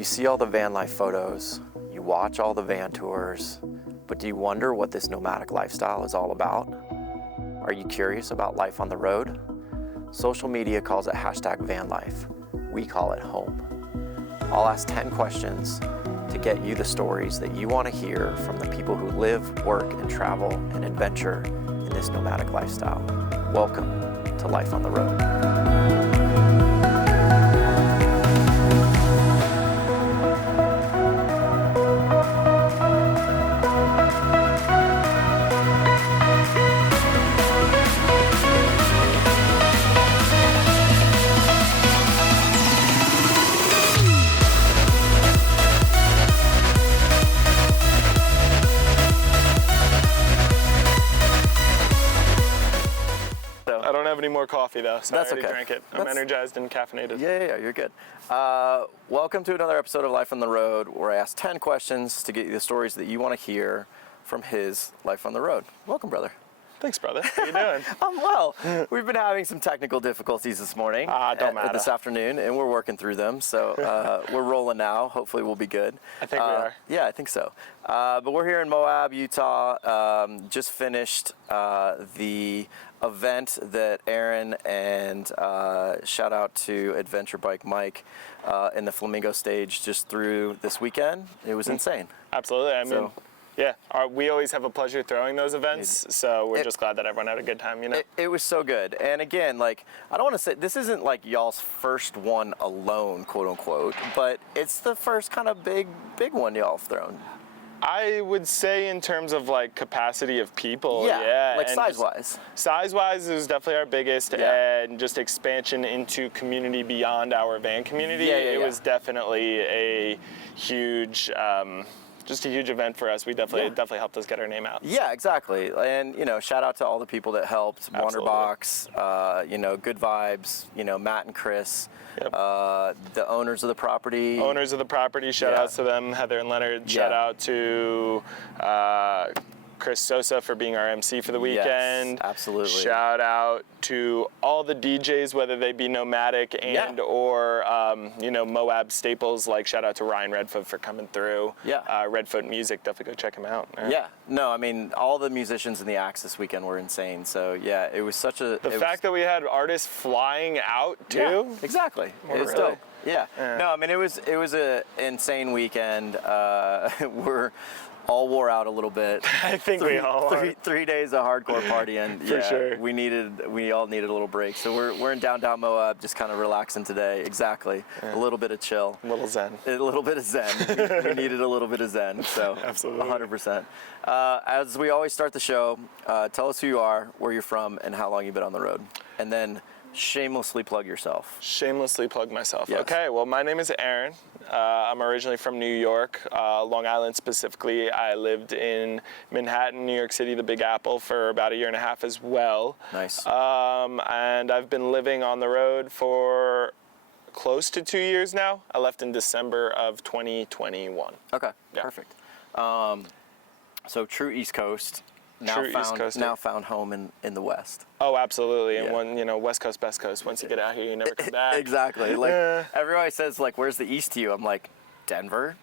You see all the van life photos, you watch all the van tours, but do you wonder what this nomadic lifestyle is all about? Are you curious about life on the road? Social media calls it #vanlife. We call it home. I'll ask 10 questions to get you the stories that you want to hear from the people who live, work, and travel and adventure in this nomadic lifestyle. Welcome to Life on the Road. I don't have any more coffee though, so That's I already okay. drank it. I'm energized and caffeinated. Yeah, you're good. Welcome to another episode of Life on the Road, where I ask 10 questions to get you the stories that you want to hear from his life on the road. Welcome, brother. Thanks, brother. How you doing? I'm well. We've been having some technical difficulties this morning. Don't matter. This afternoon, and we're working through them. So we're rolling now. Hopefully we'll be good. I think we are. Yeah, I think so. But we're here in Moab, Utah. Just finished the event that Arron and shout out to Adventure Bike Mike in the Flamingo stage just through this weekend. It was insane. Absolutely. I mean, yeah, we always have a pleasure throwing those events, so we're just glad that everyone had a good time, you know? It was so good. And again, like, I don't want to say, this isn't like y'all's first one alone, quote unquote, but it's the first kind of big one y'all have thrown. I would say in terms of like capacity of people, yeah. Like and size-wise. Size-wise is definitely our biggest, and just expansion into community beyond our van community. It was definitely a huge, just a huge event for us. It definitely helped us get our name out. Yeah, exactly. And, you know, shout out to all the people that helped. Wanderbox, you know, Good Vibes, you know, Matt and Chris, the owners of the property. Owners of the property, shout out to them, Heather and Leonard. Shout out to Chris Sosa for being our MC for the weekend. Yes, absolutely. Shout out to all the DJs, whether they be nomadic and or you know, Moab staples. Like shout out to Ryan Redfoot for coming through. Redfoot Music, definitely go check him out. Yeah, no, I mean all the musicians and the acts this weekend were insane. So yeah, it was such a. The fact that we had artists flying out too. Yeah, exactly. It was dope. Yeah. No, I mean it was a insane weekend. We're all wore out a little bit. I think we all are. 3 days of hardcore partying. For sure. We all needed a little break. So we're in downtown Moab, just kind of relaxing today. Exactly. A little bit of chill. A little zen. A little bit of zen. we needed a little bit of zen. So absolutely. 100%. As we always start the show, tell us who you are, where you're from, and how long you've been on the road. And then shamelessly plug yourself. Shamelessly plug myself. Yes. Okay, well, my name is Arron. I'm originally from New York, Long Island specifically. I lived in Manhattan, New York City, the Big Apple for about 1.5 years as well. Nice. And I've been living on the road for close to 2 years now. I left in December of 2021. Okay, perfect. So true East Coast. Now found home in the West. Oh, absolutely. And when, you know, West Coast, best coast, once you get out here, you never come back. Exactly. Like everybody says, like, where's the East to you? I'm like, Denver.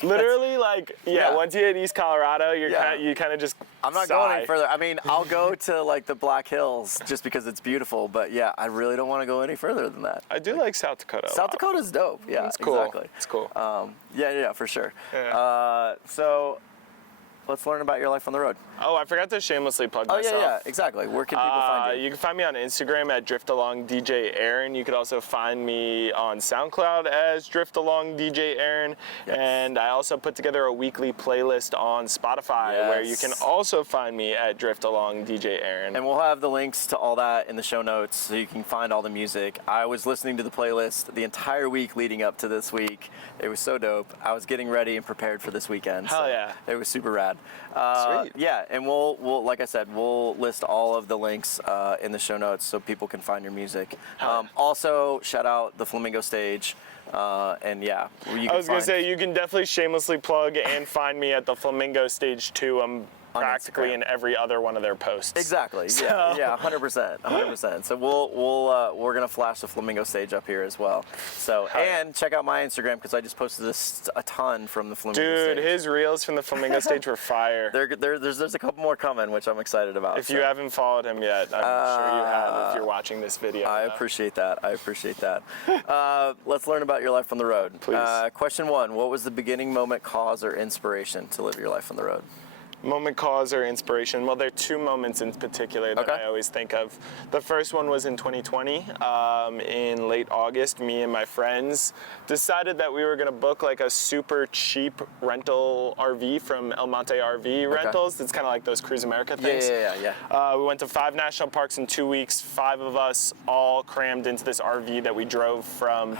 Literally, like, once you hit East Colorado, you kind of just I'm not going any further. I mean, I'll go to like the Black Hills just because it's beautiful, but yeah, I really don't want to go any further than that. I do like South Dakota. South Dakota's dope. Yeah, it's cool. Exactly. It's cool. Yeah, for sure. Yeah. So let's learn about your life on the road. Oh, I forgot to shamelessly plug myself. Yeah, exactly. Where can people find you? You can find me on Instagram at DriftalongDJArron. You could also find me on Soundcloud as DriftalongDJArron. Yes. And I also put together a weekly playlist on Spotify where you can also find me at DriftalongDJArron. And we'll have the links to all that in the show notes so you can find all the music. I was listening to the playlist the entire week leading up to this week. It was so dope. I was getting ready and prepared for this weekend. Hell yeah. It was super rad. Sweet. Yeah, and we'll like I said, we'll list all of the links in the show notes so people can find your music. Also, shout out the Flamingo stage. And yeah, I was gonna say you can definitely shamelessly plug and find me at the Flamingo Stage 2. I'm practically Instagram. in every other one of their posts. Exactly. So. Yeah, 100%. So we're gonna flash the flamingo stage up here as well. So and check out my Instagram because I just posted this a ton from the flamingo stage. Dude, his reels from the flamingo stage were fire. There's a couple more coming, which I'm excited about. If you haven't followed him yet, I'm sure you have if you're watching this video. I appreciate that. Let's learn about your life on the road. Please. Question 1: what was the beginning moment, cause, or inspiration to live your life on the road? Moment, cause, or inspiration? Well, there are 2 moments in particular that I always think of. The first one was in 2020. In late August, me and my friends decided that we were going to book like a super cheap rental RV from El Monte RV Rentals. It's kind of like those Cruise America things. Yeah. We went to 5 national parks in 2 weeks. 5 of us all crammed into this RV that we drove from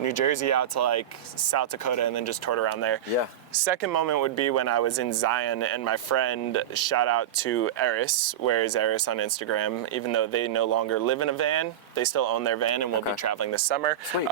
New Jersey out to like South Dakota and then just toured around there. Yeah. Second moment would be when I was in Zion and my friend, shout out to Eris, where is Eris on Instagram, even though they no longer live in a van, they still own their van and will be traveling this summer. Sweet.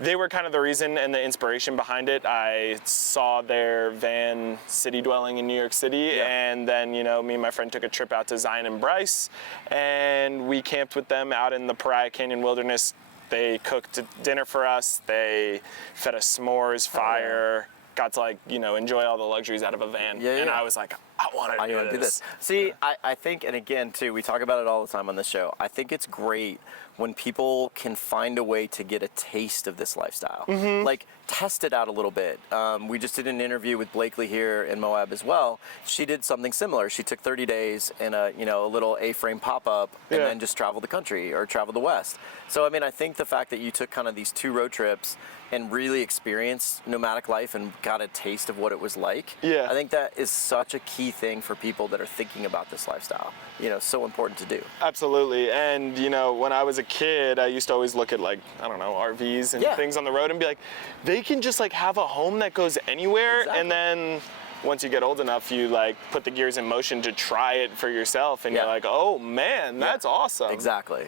They were kind of the reason and the inspiration behind it. I saw their van city dwelling in New York City, and then, you know, me and my friend took a trip out to Zion and Bryce, and we camped with them out in the Pariah Canyon Wilderness. They cooked dinner for us, they fed us s'mores, fire, got to like, you know, enjoy all the luxuries out of a van. And I was like, I want to do this. See, I think, and again, too, we talk about it all the time on this show. I think it's great when people can find a way to get a taste of this lifestyle. Like, test it out a little bit. We just did an interview with Blakely here in Moab as well. She did something similar. She took 30 days in a little A-frame pop-up and then just traveled the country or traveled the West. So, I mean, I think the fact that you took kind of these 2 road trips and really experienced nomadic life and got a taste of what it was like. I think that is such a key thing for people that are thinking about this lifestyle. You know, so important to do. Absolutely. And, you know, when I was a kid, I used to always look at, like, I don't know, RVs and things on the road and be like, they can just, like, have a home that goes anywhere. And then once you get old enough, you, like, put the gears in motion to try it for yourself. And you're like, oh, man, that's awesome. Exactly.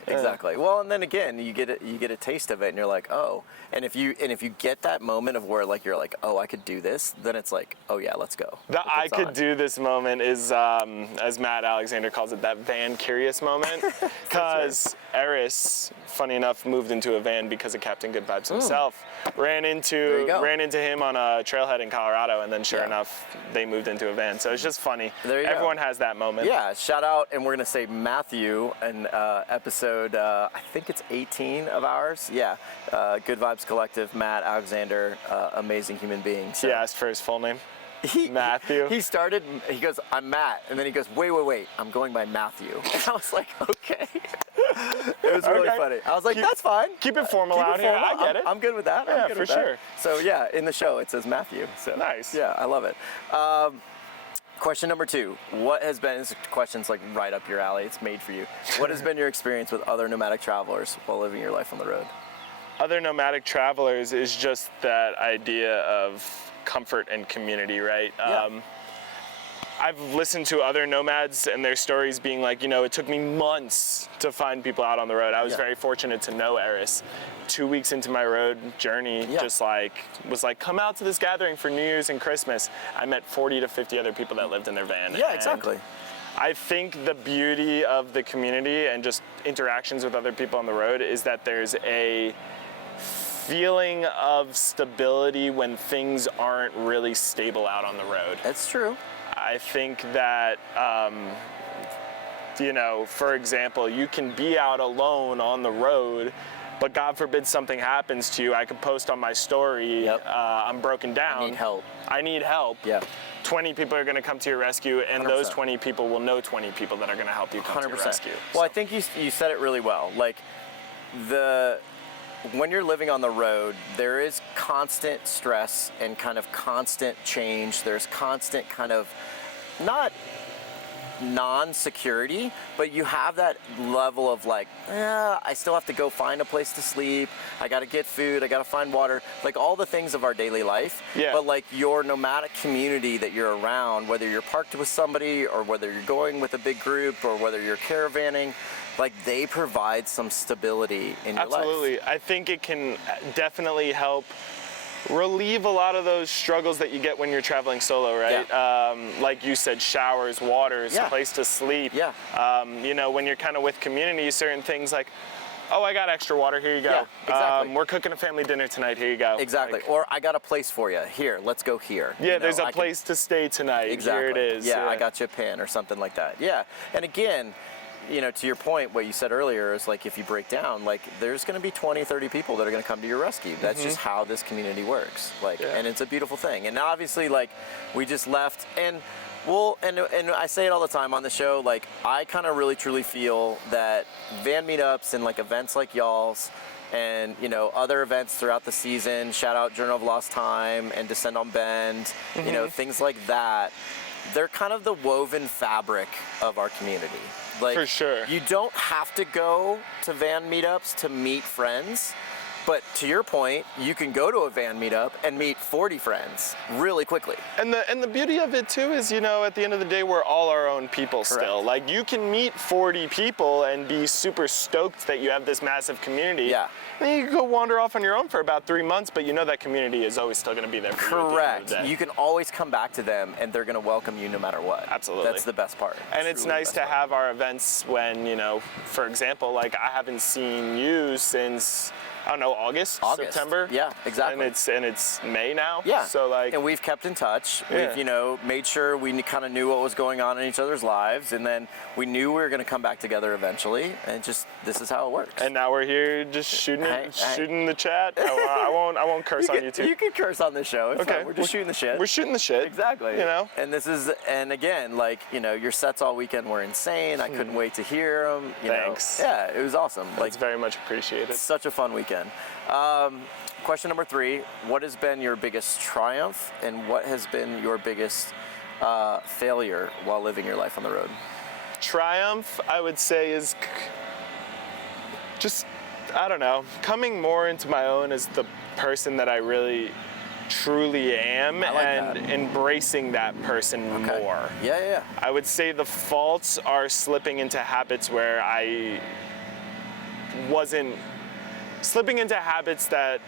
Well, and then again, you get a taste of it and you're like, oh. And if you get that moment of where, like, you're like, oh, I could do this, then it's like, oh, yeah, let's go. The I could do this moment is, as Matt Alexander calls it, that van curious moment. Because Eris, funny enough, moved into a van because of Captain Good Vibes himself. Ran into him on a trailhead in Colorado, and then sure enough, they moved into a van. So it's just funny. Everyone has that moment. Yeah, shout out, and we're gonna say Matthew in episode, I think it's 18 of ours. Yeah, Good Vibes Collective, Matt Alexander, amazing human being. So. He asked for his full name. Matthew. He goes, I'm Matt, and then he goes, wait, I'm going by Matthew. And I was like, okay. It was really funny. I was like, that's fine. Keep it formal out here. I get it. I'm good with that. Yeah, for sure. So yeah, in the show it says Matthew. So nice. Yeah, I love it. Question number 2. What has been, this question's like right up your alley. It's made for you. What has been your experience with other nomadic travelers while living your life on the road? Other nomadic travelers is just that idea of comfort and community, right? I've listened to other nomads and their stories being like, you know, it took me months to find people out on the road. I was very fortunate to know Eris. 2 weeks into my road journey, just like, was like, come out to this gathering for New Year's and Christmas. I met 40 to 50 other people that lived in their van. Yeah, exactly. I think the beauty of the community and just interactions with other people on the road is that there's a feeling of stability when things aren't really stable out on the road. That's true. I think that, you know, for example, you can be out alone on the road, but God forbid something happens to you. I could post on my story, I'm broken down. I need help. Yeah. 20 people are going to come to your rescue, and 100%. Those 20 people will know 20 people that are going to help you come 100%. To your rescue. Well, I think you said it really well. Like, when you're living on the road, there is constant stress and kind of constant change. There's constant kind of, not non-security, but you have that level of like, I still have to go find a place to sleep. I got to get food. I got to find water. Like all the things of our daily life. Yeah. But like your nomadic community that you're around, whether you're parked with somebody or whether you're going with a big group or whether you're caravanning, like they provide some stability in your life. Absolutely. I think it can definitely help relieve a lot of those struggles that you get when you're traveling solo, right? Yeah. Like you said, showers, waters, Yeah. place to sleep. Yeah. You know, when you're kind of with community, certain things like, oh, I got extra water, here you go. Yeah, exactly. We're cooking a family dinner tonight, here you go. Exactly. Like, or I got a place for you. Here, let's go here. yeah, You know, there's a I place to stay tonight. Exactly. Here it is. Yeah, I got you a pin or something like that. Yeah. And again, you know, to your point, what you said earlier is like if you break down, like there's going to be 20, 30 people that are going to come to your rescue. That's just how this community works. Like, and it's a beautiful thing. And obviously, like, we just left and and I say it all the time on the show, like I kind of really truly feel that van meetups and like events like y'all's and, you know, other events throughout the season, shout out Journal of Lost Time and Descend on Bend, you know, things like that, they're kind of the woven fabric of our community. Like, For sure. You don't have to go to van meetups to meet friends. But to your point, you can go to a van meetup and meet 40 friends really quickly. And the beauty of it too is, you know, at the end of the day, we're all our own people still. Like you can meet 40 people and be super stoked that you have this massive community. Yeah. Then you can go wander off on your own for about 3 months, but you know that community is always still going to be there for you at the end of the day. You can always come back to them and they're going to welcome you no matter what. Absolutely. That's the best part. And it's nice to have our events when, you know, for example, like I haven't seen you since, I don't know, August, September. Yeah, exactly. And it's May now. Yeah. So like, and we've kept in touch. Yeah. We've, you know, made sure we kind of knew what was going on in each other's lives, and then we knew we were going to come back together eventually. And just this is how it works. and now we're here just shooting the chat. I won't curse on YouTube. You can curse on this show. It's Okay. fine. We're just shooting the shit. We're shooting the shit. Exactly. You know. And again, like, you know, your sets all weekend were insane. I couldn't wait to hear them. Thanks. Yeah, it was awesome. It's very much appreciated. Such a fun weekend. Question number 3, what has been your biggest triumph and what has been your biggest failure while living your life on the road? Triumph, I would say, is just, I don't know, coming more into my own as the person that I really truly am, I like and that. embracing that person more. Yeah. I would say the faults are slipping into habits where I wasn't slipping into habits that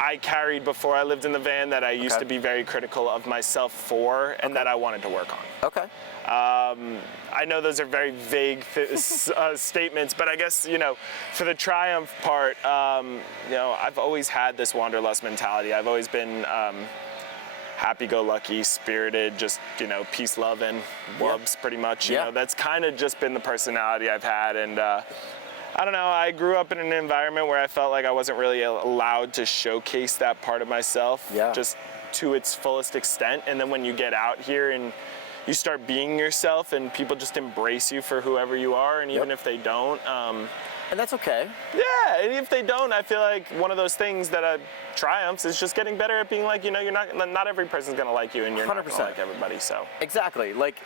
I carried before I lived in the van that I used to be very critical of myself for, and that I wanted to work on. Okay. I know those are very vague statements, but I guess, you know, for the triumph part, you know, I've always had this wanderlust mentality. I've always been happy-go-lucky, spirited, just, you know, peace, love, and wubs, pretty much. You know, that's kind of just been the personality I've had, and I don't know, I grew up in an environment where I felt like I wasn't really allowed to showcase that part of myself just to its fullest extent. And then when you get out here and you start being yourself and people just embrace you for whoever you are, and even if they don't, and that's okay. yeah, and if they don't, I feel like one of those things that triumphs is just getting better at being like, you know, not every person's gonna like you, and you're 100%. Not gonna like everybody, so. Exactly, like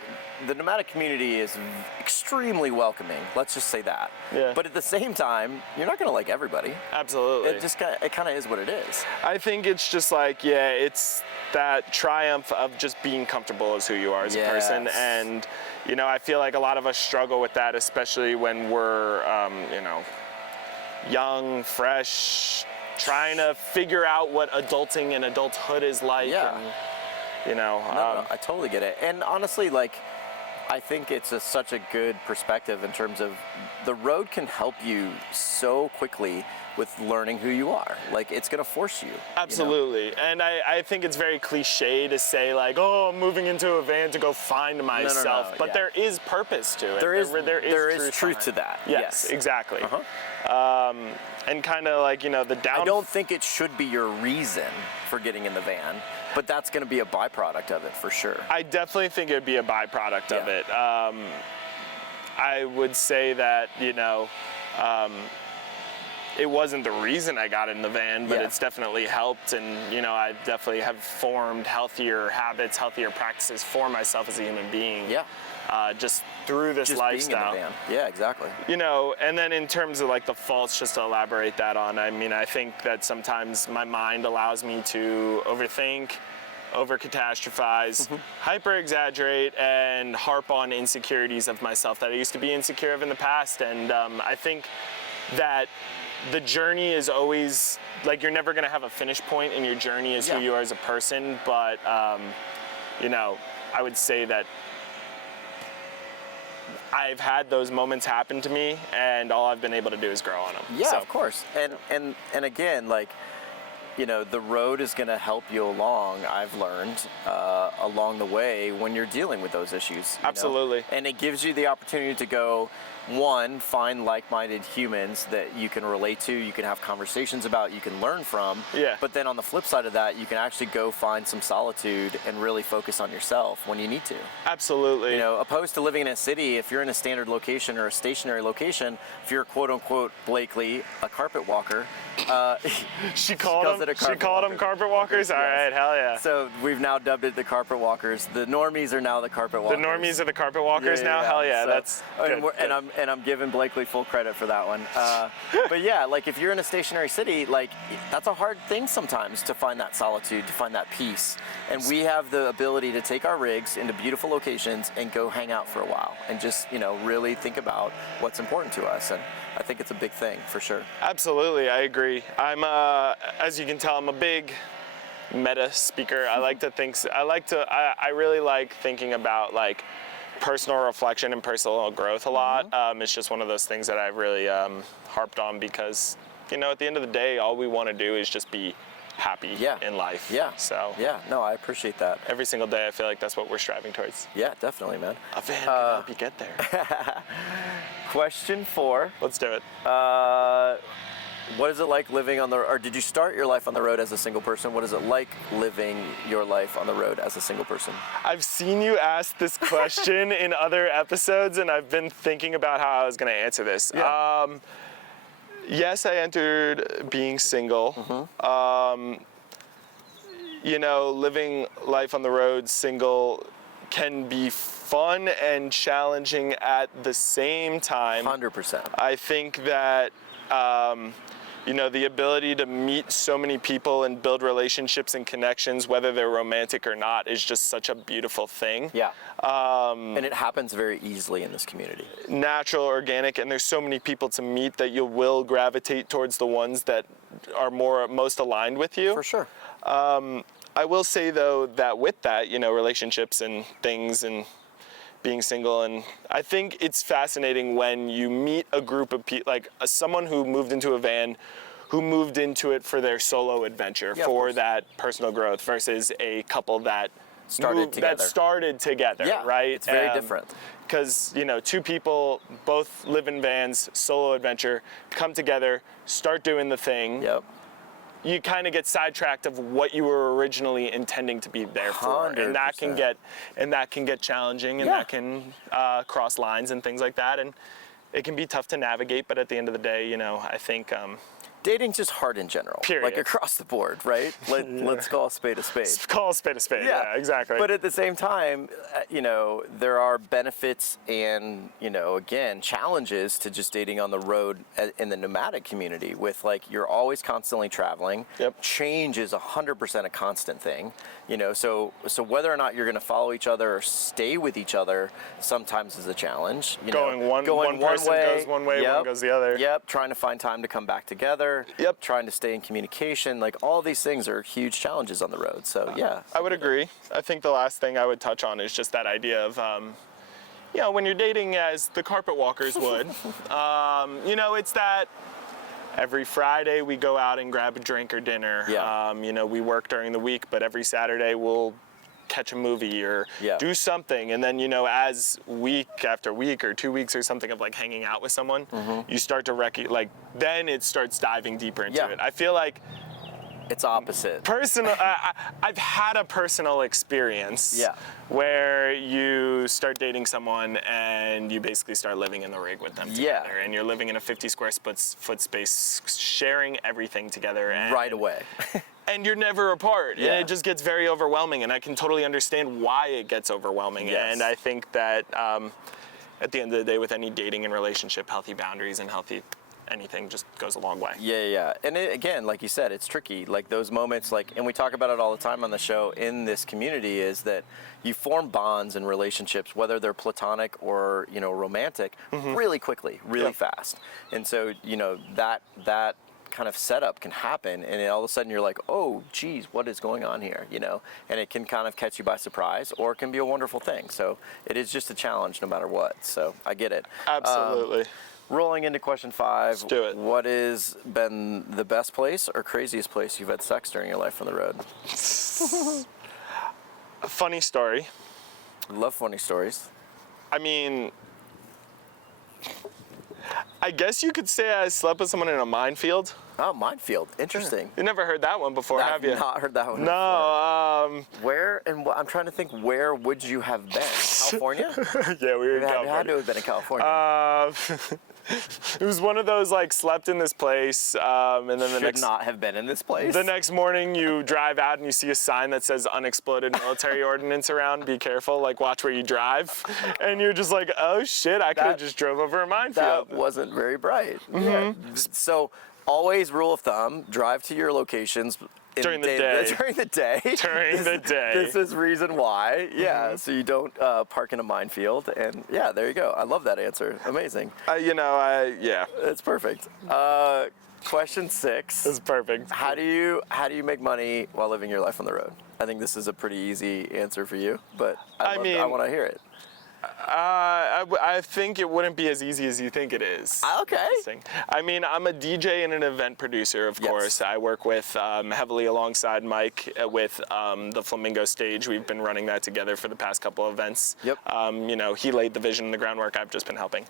the nomadic community is extremely welcoming, let's just say that. Yeah. But at the same time, you're not gonna like everybody. Absolutely. It kind of is what it is. I think it's just like, yeah, it's that triumph of just being comfortable as who you are as a person, and you know, I feel like a lot of us struggle with that, especially when we're, you know, young, fresh, trying to figure out what adulting and adulthood is like. Yeah. And, you know, No, I totally get it. And honestly, like, I think it's such a good perspective in terms of the road can help you so quickly with learning who you are. Like, it's gonna force you. Absolutely. You know? And I think it's very cliche to say like, oh, I'm moving into a van to go find myself. But there is purpose to it. There is truth to that. Yes, exactly. And kind of like, you know, I don't think it should be your reason for getting in the van, but that's going to be a byproduct of it for sure. I definitely think it would be a byproduct of it. I would say that, you know, it wasn't the reason I got in the van, but it's definitely helped, and you know, I definitely have formed healthier habits, healthier practices for myself as a human being. Yeah. Just through this lifestyle. Being in the van. Yeah, exactly. You know, and then in terms of like the faults, just to elaborate that on, I mean, I think that sometimes my mind allows me to overthink, over-catastrophize, hyper-exaggerate, and harp on insecurities of myself that I used to be insecure of in the past. And I think that the journey is always, like, you're never gonna have a finish point, and your journey is who you are as a person, but, you know, I would say that I've had those moments happen to me, and all I've been able to do is grow on them. Yeah, of course. And again, like, you know, the road is going to help you along, I've learned, along the way when you're dealing with those issues. Absolutely. Know? And it gives you the opportunity to go, one, find like-minded humans that you can relate to, you can have conversations about, you can learn from. Yeah. But then on the flip side of that, you can actually go find some solitude and really focus on yourself when you need to. Absolutely. You know, opposed to living in a city, if you're in a standard location or a stationary location, if you're quote-unquote Blakely, a carpet walker, she called them carpet walkers? Yes. All right, hell yeah. So we've now dubbed it the carpet walkers. The normies are now the carpet walkers. The normies are the carpet walkers now? Hell yeah, so, that's good, and I'm giving Blakely full credit for that one. But yeah, like if you're in a stationary city, like that's a hard thing sometimes to find that solitude, to find that peace. And we have the ability to take our rigs into beautiful locations and go hang out for a while and just, you know, really think about what's important to us. And I think it's a big thing for sure. Absolutely, I agree. I'm, as you can tell, I'm a big meta speaker. I like to think, I really like thinking about like personal reflection and personal growth a lot. It's just one of those things that I've really harped on because, you know, at the end of the day, all we want to do is just be happy in life. Yeah. So. Yeah, no, I appreciate that. Every single day, I feel like that's what we're striving towards. Yeah, definitely, man. A van can help you get there. Question 4. Let's do it. What is it like living on the, or did you start your life on the road as a single person? What is it like living your life on the road as a single person? I've seen you ask this question in other episodes, and I've been thinking about how I was going to answer this. Yeah. Yes, I entered being single. You know, living life on the road single can be fun and challenging at the same time. 100%. I think that, you know, the ability to meet so many people and build relationships and connections, whether they're romantic or not, is just such a beautiful thing. Yeah. And it happens very easily in this community. Natural, organic, and there's so many people to meet that you will gravitate towards the ones that are most aligned with you. For sure. I will say, though, that with that, you know, relationships and things and being single, and I think it's fascinating when you meet a group of people, like someone who moved into a van, who moved into it for their solo adventure, for that personal growth, versus a couple that started together. Yeah, right? It's very different. Because, you know, two people both live in vans, solo adventure, come together, start doing the thing. Yep. You kind of get sidetracked of what you were originally intending to be there for, 100%. and that can get challenging, and that can cross lines and things like that, and it can be tough to navigate. But at the end of the day, you know, I think dating's just hard in general. Period. Like across the board, right? Let's call a spade a spade. Call a spade a spade. Yeah, exactly. But at the same time, you know, there are benefits and, you know, again, challenges to just dating on the road in the nomadic community with, like, you're always constantly traveling. Yep. Change is 100% a constant thing, you know, so whether or not you're going to follow each other or stay with each other sometimes is a challenge. You going know, one person goes one way, one goes the other. Yep, trying to find time to come back together. Yep. Trying to stay in communication, like all these things are huge challenges on the road. So yeah. I would agree. I think the last thing I would touch on is just that idea of, you know, when you're dating as the carpet walkers would, you know, it's that every Friday we go out and grab a drink or dinner. Yeah. You know, we work during the week, but every Saturday we'll catch a movie or do something, and then, you know, as week after week or 2 weeks or something of like hanging out with someone, you start to then it starts diving deeper into it. I feel like it's opposite. I've had a personal experience where you start dating someone and you basically start living in the rig with them together, and you're living in a 50 square foot space, sharing everything together, and right away. And you're never apart, and it just gets very overwhelming, and I can totally understand why it gets overwhelming. And I think that at the end of the day, with any dating and relationship, healthy boundaries and healthy anything just goes a long way. Yeah. And again, like you said, it's tricky. Like those moments, and we talk about it all the time on the show in this community, is that you form bonds and relationships, whether they're platonic or, romantic, really quickly, really fast. And so, that kind of setup can happen, and then all of a sudden you're like, oh geez, what is going on here, and it can kind of catch you by surprise, or it can be a wonderful thing. So it is just a challenge no matter what. So I get it. Absolutely. Rolling into question 5. Let's do it. What has been the best place or craziest place you've had sex during your life on the road? A funny story. Love funny stories. I mean, I guess you could say I slept with someone in a minefield. Oh, minefield. Interesting. You never heard that one before, have you? I've not heard that one No. Where and what? I'm trying to think. Where would you have been? California? Yeah, we were in You California. had to have been in California. It was one of those slept in this place, and then Should not have been in this place. the next morning you drive out and you see a sign that says unexploded military ordnance around. Be careful, watch where you drive. And you're just like, oh shit, I could have just drove over a minefield. That wasn't very bright. Yeah. So always rule of thumb: drive to your locations. During the day. During the day. During the day. This is reason why. Yeah. So you don't park in a minefield. And yeah, there you go. I love that answer. Amazing. Yeah. It's perfect. Question 6. It's perfect. How do you make money while living your life on the road? I think this is a pretty easy answer for you, but I want to hear it. I think it wouldn't be as easy as you think it is. Okay. I mean, I'm a DJ and an event producer, of course. I work with heavily alongside Mike with the Flamingo stage. We've been running that together for the past couple of events. Yep. He laid the vision and the groundwork. I've just been helping.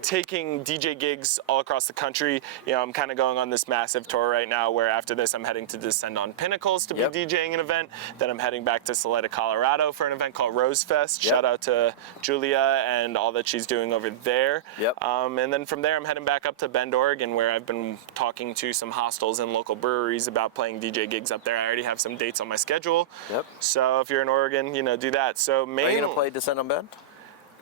Taking DJ gigs all across the country. I'm kind of going on this massive tour right now where after this I'm heading to descend on Pinnacles to be DJing an event. Then I'm heading back to Salida, Colorado for an event called Rose Fest. Shout out to Julia and all that she's doing over there. And then from there I'm heading back up to Bend, Oregon, where I've been talking to some hostels and local breweries about playing DJ gigs up there. I already have some dates on my schedule. So if you're in Oregon, do that. So Are you gonna play Descend on Bend?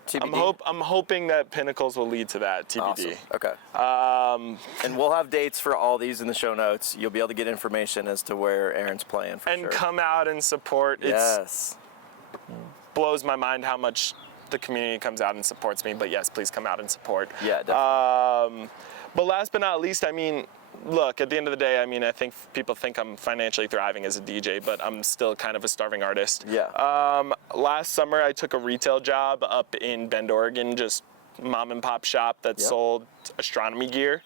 TBD? I'm hoping that Pinnacles will lead to that. TBD. Awesome. Okay. And we'll have dates for all these in the show notes. You'll be able to get information as to where Arron's playing for sure. Come out and support. Yes. Blows my mind how much the community comes out and supports me, but yes, please come out and support. Yeah, definitely. But last but not least, look, at the end of the day, I think people think I'm financially thriving as a DJ, but I'm still kind of a starving artist. Yeah. Last summer, I took a retail job up in Bend, Oregon, just mom and pop shop that sold astronomy gear.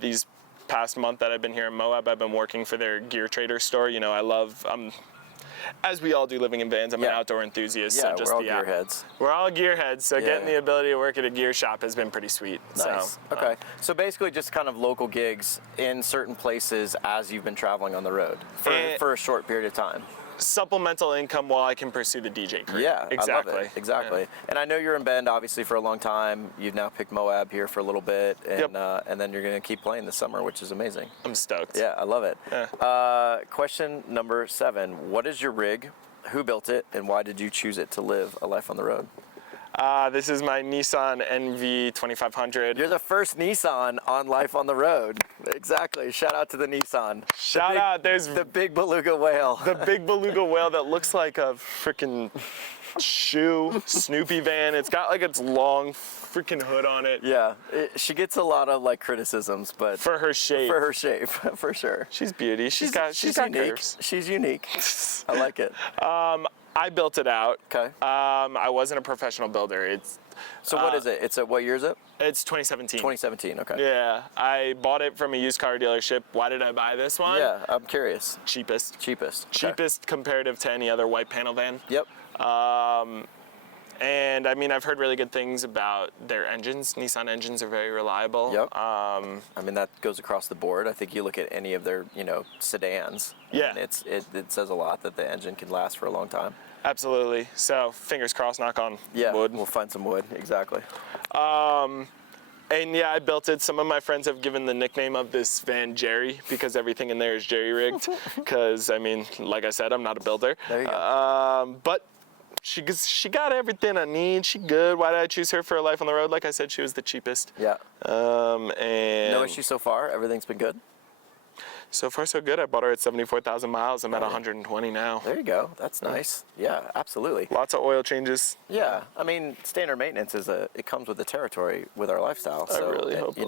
These past month that I've been here in Moab, I've been working for their gear trader store. As we all do living in vans, I'm an outdoor enthusiast. Yeah, so just we're all gearheads. We're all gearheads, so getting the ability to work at a gear shop has been pretty sweet. Nice. So, okay. So basically just kind of local gigs in certain places as you've been traveling on the road for a short period of time. Supplemental income while I can pursue the DJ career. Yeah, exactly. I love it. Exactly. Yeah. And I know you're in Bend, obviously, for a long time. You've now picked Moab here for a little bit, and then you're going to keep playing this summer, which is amazing. I'm stoked. Yeah, I love it. Yeah. Question number 7. What is your rig? Who built it, and why did you choose it to live a life on the road? This is my Nissan Envy 2500. You're the first Nissan on Life on the Road. Exactly. Shout out to the Nissan. Shout out. There's the big beluga whale. The big beluga whale that looks like a freaking shoe Snoopy van. It's got its long freaking hood on it. Yeah. She gets a lot of criticisms, but for her shape. For her shape, for sure. She's beauty. She's got unique. Curves. She's unique. I like it. I built it out. Okay. I wasn't a professional builder. So what is it? What year is it? It's 2017. 2017, okay. Yeah, I bought it from a used car dealership. Why did I buy this one? Yeah, I'm curious. Cheapest. Cheapest. Okay. Cheapest comparative to any other white panel van. Yep. And I've heard really good things about their engines. Nissan engines are very reliable. Yep. That goes across the board. I think you look at any of their, sedans. Yeah. And it says a lot that the engine can last for a long time. Absolutely. So fingers crossed, knock on wood. We'll find some wood, exactly. And yeah, I built it. Some of my friends have given the nickname of this van Jerry because everything in there is jerry-rigged. Because, like I said, I'm not a builder. There you go. But She got everything I need. She good. Why did I choose her for a life on the road? Like I said, she was the cheapest. Yeah. And no issues so far? Everything's been good? So far, so good. I bought her at 74,000 miles. I'm at 120 now. There you go. That's nice. Yeah, absolutely. Lots of oil changes. Yeah, I mean, standard maintenance it comes with the territory with our lifestyle. So I really hope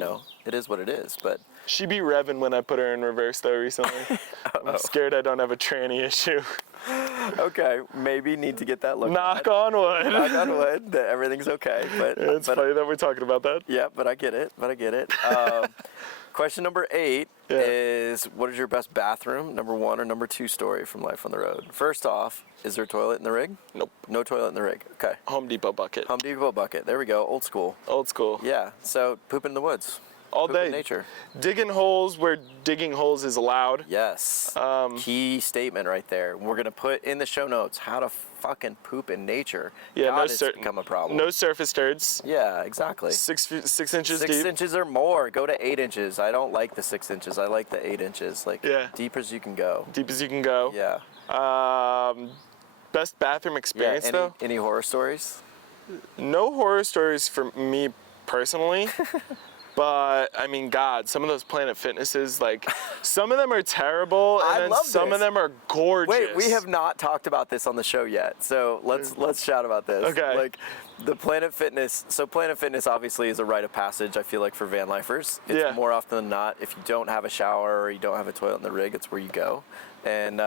it is what it is. But she be revving when I put her in reverse though recently. I'm scared I don't have a tranny issue. Okay, maybe need to get that looked Knock at. on wood. Knock on wood that everything's okay. But it's funny that we're talking about that. Yeah, but I get it. Question number 8 is, what is your best bathroom, number 1 or number 2 story from life on the road? First off, is there a toilet in the rig? Nope. No toilet in the rig. Okay. Home Depot bucket. Home Depot bucket. There we go. Old school. Old school. Yeah. So poop in the woods. All poop day. In nature. Digging holes where digging holes is allowed. Yes. Key statement right there. We're gonna put in the show notes how to fucking poop in nature. Yeah, God, it's become a problem. No surface turds. Yeah, exactly. 6 inches 6 deep. inches or more. Go to 8 inches. I don't like the 6 inches. I like the 8 inches. Like deep as you can go. Deep as you can go. Yeah. Best bathroom experience though? Any horror stories? No horror stories for me personally. But I mean, God, some of those Planet Fitnesses, like, some of them are terrible, and then some of them are gorgeous. Wait, we have not talked about this on the show yet, so let's shout about this. Okay. Like, the Planet Fitness. So Planet Fitness obviously is a rite of passage. I feel like for van lifers, it's more often than not, if you don't have a shower or you don't have a toilet in the rig, it's where you go. And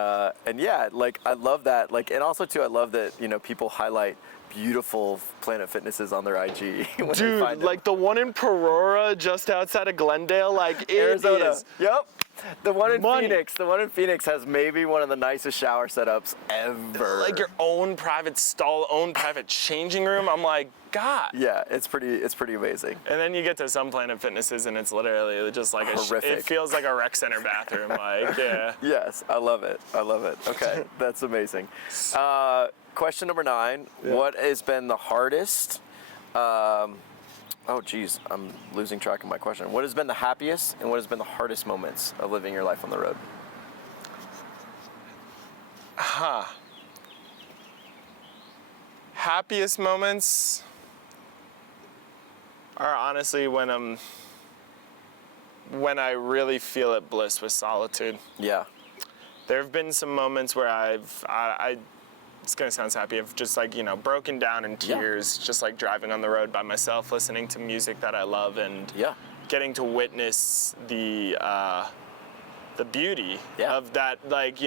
yeah, like I love that. Like, and also too, I love that people highlight beautiful Planet Fitnesses on their IG. Dude, like the one in Aurora, just outside of Glendale, like Arizona. Is Yep. The one in Phoenix. The one in Phoenix has maybe one of the nicest shower setups ever. Like your own private stall, own private changing room. I'm like, God. Yeah, it's pretty amazing. And then you get to some Planet Fitnesses and it's literally just like it feels like a rec center bathroom. Like, yeah. Yes, I love it. I love it. Okay, that's amazing. Question number 9. Yeah. What has been the hardest? Oh, geez, I'm losing track of my question. What has been the happiest and what has been the hardest moments of living your life on the road? Happiest moments are honestly when I really feel at bliss with solitude. Yeah. There have been some moments where it's gonna sound sappy, I've just like, broken down in tears, just like driving on the road by myself, listening to music that I love and getting to witness the beauty of that, like,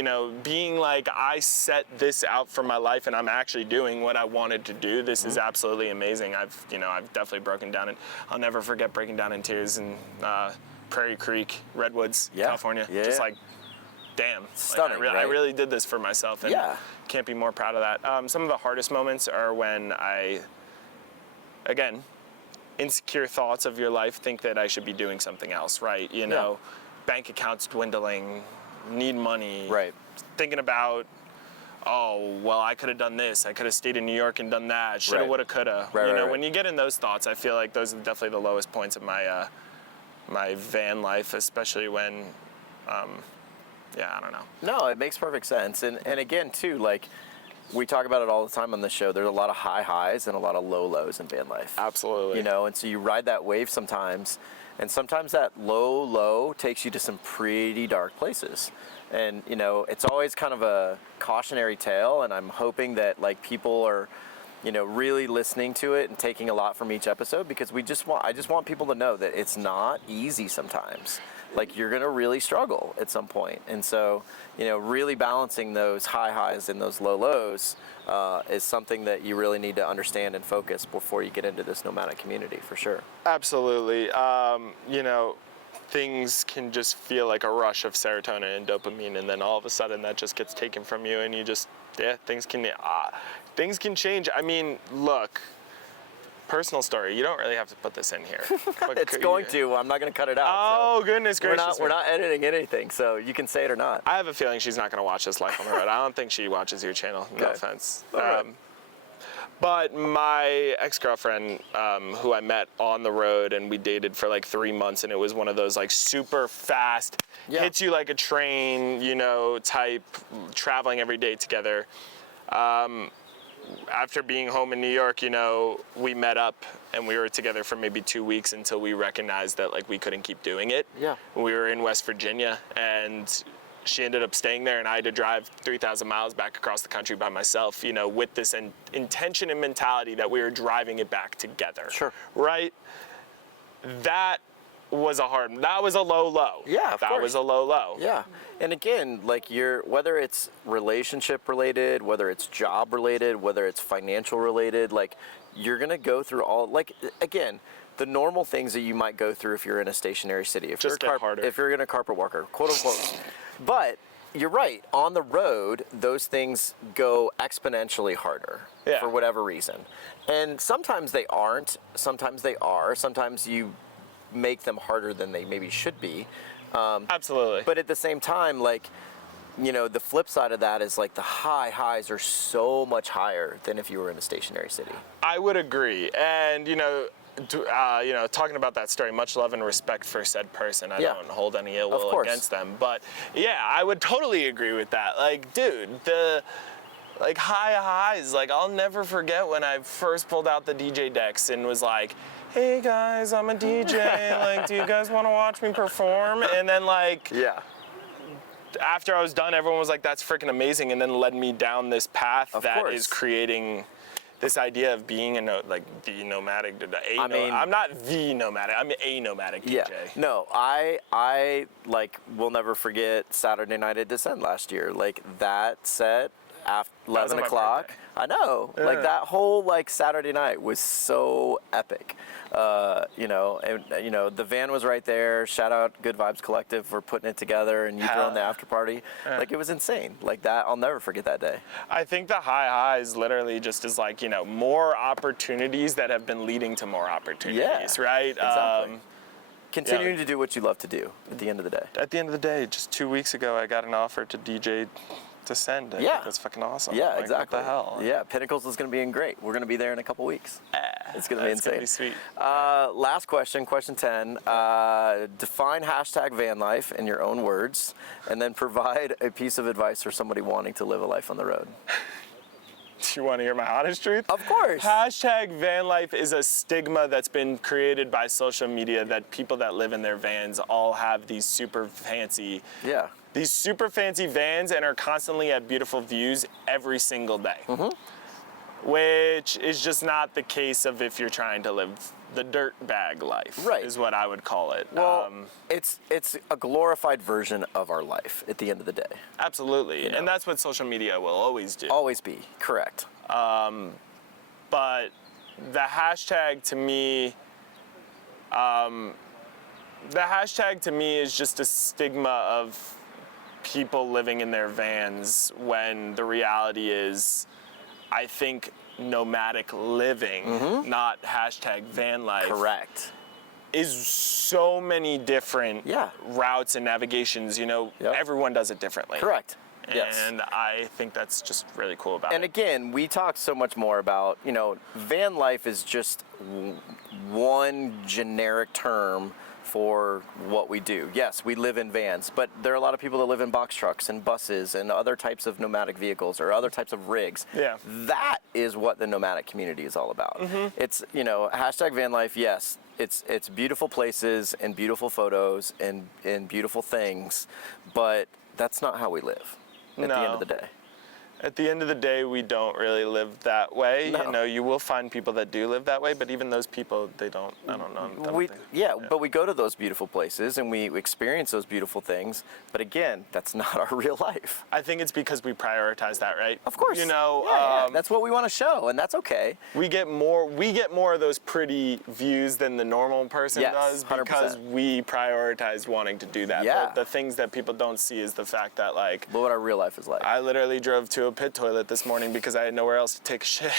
being like, I set this out for my life and I'm actually doing what I wanted to do. This is absolutely amazing. I've definitely broken down, and I'll never forget breaking down in tears in Prairie Creek, Redwoods, California. Just like, damn, stunning, I really did this for myself, and can't be more proud of that. Some of the hardest moments are when again, insecure thoughts of your life, think that I should be doing something else, right? Bank accounts dwindling, need money, right? Thinking about, oh, well, I could have done this. I could have stayed in New York and done that. Shoulda, woulda, coulda. Right. When you get in those thoughts, I feel like those are definitely the lowest points of my my van life, especially when, I don't know. No, it makes perfect sense. And again, too, like, we talk about it all the time on this show. There's a lot of high highs and a lot of low lows in van life. Absolutely. And so you ride that wave sometimes, and sometimes that low takes you to some pretty dark places. And, it's always kind of a cautionary tale, and I'm hoping that, like, people are, really listening to it and taking a lot from each episode, because I just want people to know that it's not easy sometimes. Like, you're going to really struggle at some point. And so, really balancing those high highs and those low lows is something that you really need to understand and focus before you get into this nomadic community, for sure. Absolutely. Things can just feel like a rush of serotonin and dopamine, and then all of a sudden that just gets taken from you, and you just, things can change. I mean, look, personal story. You don't really have to put this in here. It's going to. I'm not going to cut it out. Oh, so goodness gracious. We're not editing anything, so you can say it or not. I have a feeling she's not going to watch this Life on the Road. I don't think she watches your channel. No offense. But my ex-girlfriend, who I met on the road, and we dated for like 3 months, and it was one of those like super fast, hits you like a train, type, traveling every day together. after being home in New York, you know, we met up and we were together for maybe 2 weeks until we recognized that like we couldn't keep doing it. Yeah. We were in West Virginia and she ended up staying there and I had to drive 3,000 miles back across the country by myself, you know, with this intention and mentality that we were driving it back together. Sure. Right? That was a low. Yeah, of course. That was a low. Yeah. And again, like whether it's relationship related, whether it's job related, whether it's financial related, like you're going to go through all, like, again, the normal things that you might go through if you're in a stationary city, if Just get harder. if you're in a carpet walker, quote unquote. But you're right, on the road, those things go exponentially harder for whatever reason. And sometimes they aren't, sometimes they are, sometimes you make them harder than they maybe should be. Absolutely. But at the same time, like, you know, the flip side of that is like the highs are so much higher than if you were in a stationary city. I would agree. And, you know, talking about that story, much love and respect for said person. I don't hold any ill will against them. But yeah, I would totally agree with that. Like, dude, the like highs, like I'll never forget when I first pulled out the DJ decks and was like, hey guys, I'm a DJ, like, do you guys want to watch me perform? And then like, after I was done, everyone was like, that's freaking amazing, and then led me down this path that is creating this idea of being the nomadic. I'm not the nomadic, I'm a nomadic DJ. No, I like will never forget Saturday Night at Descent last year. Like that set after 11 o'clock. I know, like that whole like Saturday night was so epic. You know, and you know the van was right there. Shout out Good Vibes Collective for putting it together, and you throwing the after party. Like it was insane. Like that, I'll never forget that day. I think the highs literally just is like, you know, more opportunities that have been leading to more opportunities, right? Exactly. Continuing to do what you love to do at the end of the day. At the end of the day, just 2 weeks ago, I got an offer to DJ Descend. That's fucking awesome. Yeah, like, exactly. What the hell? Yeah, Pinnacles is going to be great. We're going to be there in a couple weeks. It's going to be insane. It's going to be sweet. Last question 10. Define hashtag van life in your own words, and then provide a piece of advice for somebody wanting to live a life on the road. Do you want to hear my honest truth? Of course. Hashtag van life is a stigma that's been created by social media that people that live in their vans all have these super fancy vans and are constantly at beautiful views every single day. Which is just not the case of if you're trying to live the dirt bag life, is what I would call it. Well, it's a glorified version of our life at the end of the day. Absolutely, you know? And that's what social media will always do. Always be, correct. But the hashtag to me, is just a stigma of people living in their vans when the reality is, I think nomadic living, not hashtag van life. Correct. Is so many different routes and navigations, you know, everyone does it differently. Correct. Yes. And I think that's just really cool about it. And again, we talk so much more about, you know, van life is just one generic term for what we do. Yes, we live in vans, but there are a lot of people that live in box trucks and buses and other types of nomadic vehicles or other types of rigs. Yeah. That is what the nomadic community is all about. It's, you know, hashtag van life, yes, it's beautiful places and beautiful photos and beautiful things, but that's not how we live at the end of the day. At the end of the day, we don't really live that way. No. You know, you will find people that do live that way, but even those people, they don't, I don't know. But we go to those beautiful places and we experience those beautiful things, but again, that's not our real life. I think it's because we prioritize that, right? Of course. You know, that's what we want to show, and that's okay. We get more of those pretty views than the normal person does because 100%. we prioritize wanting to do that. Yeah. But the things that people don't see is the fact that, like, But what our real life is like. I literally drove to a pit toilet this morning because I had nowhere else to take a shit.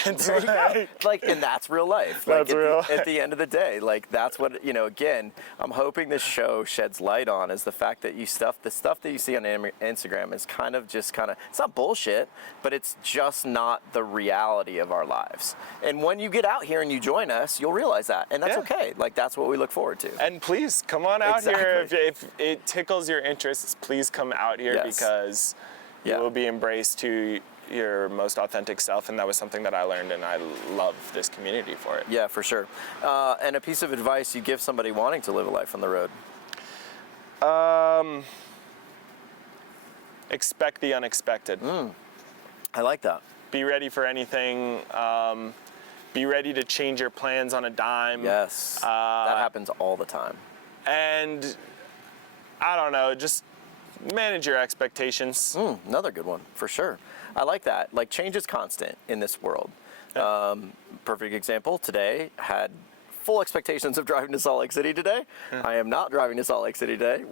Like, and that's real life. That's real. At the end of the day, like, that's what, you know, again, I'm hoping this show sheds light on is the fact that the stuff that you see on Instagram is it's not bullshit, but it's just not the reality of our lives. And when you get out here and you join us, you'll realize that. And that's okay. Like, that's what we look forward to. And please, come on out here. If it tickles your interests, please come out here because Yeah. You will be embraced to your most authentic self, and that was something that I learned, and I love this community for it. Yeah, for sure. And a piece of advice you give somebody wanting to live a life on the road? Expect the unexpected. I like that. Be ready for anything. Be ready to change your plans on a dime. Yes, that happens all the time. And I don't know, just manage your expectations. Another good one, for sure. I like that. Like, change is constant in this world. Yeah. Perfect example, today, had full expectations of driving to Salt Lake City today. I am not driving to Salt Lake City today.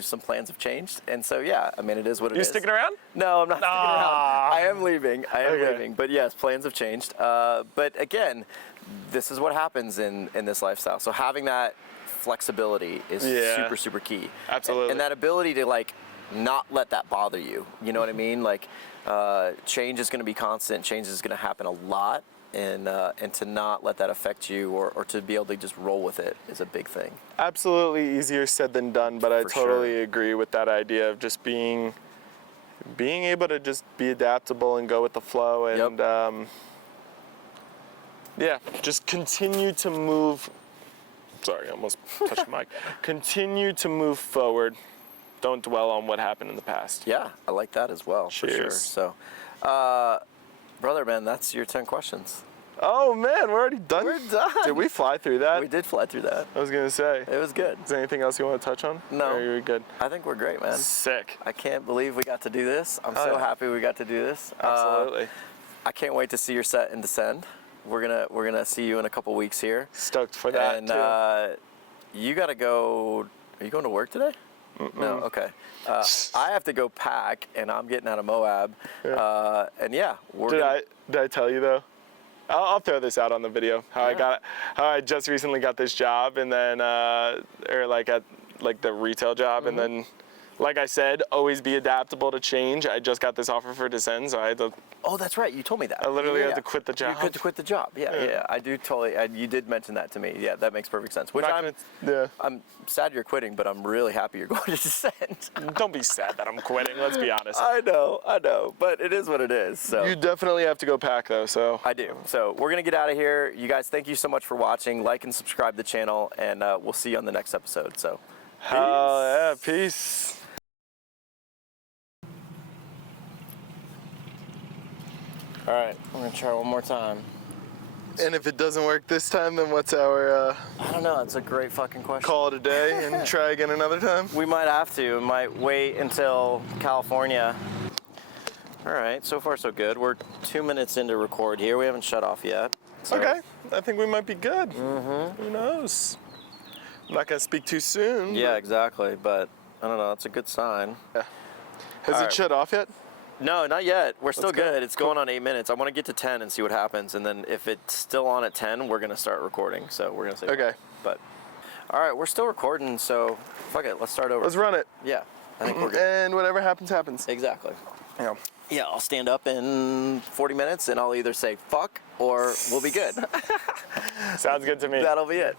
Some plans have changed. And so, yeah, I mean, it is what it is. You sticking around? No, I'm not sticking around. I am leaving. Okay. Leaving. But yes, plans have changed. But again, this is what happens in this lifestyle. So having that flexibility is super, super key. Absolutely. And that ability to, like, not let that bother you. You know what I mean? Like, change is going to be constant. Change is going to happen a lot. And to not let that affect you, or to be able to just roll with it, is a big thing. Absolutely easier said than done, but I totally agree with that idea of just being able to just be adaptable and go with the flow, and yeah, just continue to move. Sorry, I almost touched the mic. Continue to move forward. Don't dwell on what happened in the past. Yeah, I like that as well. Cheers. For sure. So, brother, man, that's your 10 questions. Oh man, we're already done? We're done. Did we fly through that? We did fly through that. I was gonna say. It was good. Is there anything else you want to touch on? No. Or are you good? I think we're great, man. Sick. I can't believe we got to do this. I'm so happy we got to do this. Absolutely. I can't wait to see your set in Descend. We're gonna see you in a couple weeks here. Stoked for that and, too. You gotta go. Are you going to work today? No, okay. I have to go pack, and I'm getting out of Moab. Yeah. And yeah, Did I tell you though? I'll throw this out on the video. How I just recently got this job, and then or like at the retail job, and then, like I said, always be adaptable to change. I just got this offer for Descend, so I had to. Oh, that's right. You told me that. I literally had to quit the job. You had to quit the job. Yeah. I do totally. You did mention that to me. Yeah, that makes perfect sense. Which I'm sad you're quitting, but I'm really happy you're going to Descend. Don't be sad that I'm quitting. Let's be honest. I know, but it is what it is. So you definitely have to go pack though. So I do. So we're gonna get out of here. You guys, thank you so much for watching. Like and subscribe to the channel, and we'll see you on the next episode. So, hell yeah, peace. All right, we're gonna try one more time. And if it doesn't work this time, then what's our I don't know. That's a great fucking question. call it a day and try again another time? We might have to. We might wait until California. All right, so far so good. We're 2 minutes into record here. We haven't shut off yet. So. Okay, I think we might be good. Who knows? I'm not gonna speak too soon. Yeah, exactly. But I don't know. That's a good sign. Yeah. Has it shut off yet? No, not yet. We're still good. Go. It's going on 8 minutes. I want to get to 10 and see what happens. And then if it's still on at 10, we're going to start recording. So we're going to say okay. But all right, we're still recording. So fuck it. Let's start over. Let's run it. Yeah, I think we're good. And whatever happens, happens. Exactly. Yeah. Yeah, I'll stand up in 40 minutes and I'll either say fuck or we'll be good. Sounds good to me. That'll be it.